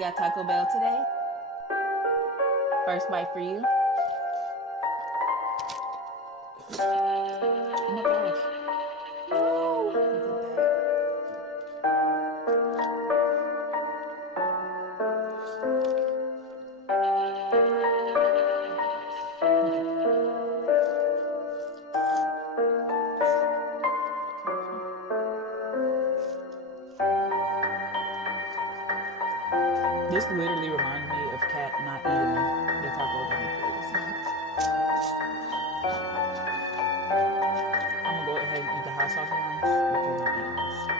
You got Taco Bell today? First bite for you. Oh my gosh. No. Look at that. Look at that. This literally reminds me of Cat not eating the tacos on the grill. I'm gonna go ahead and eat the hot sauce one because I'm eating this.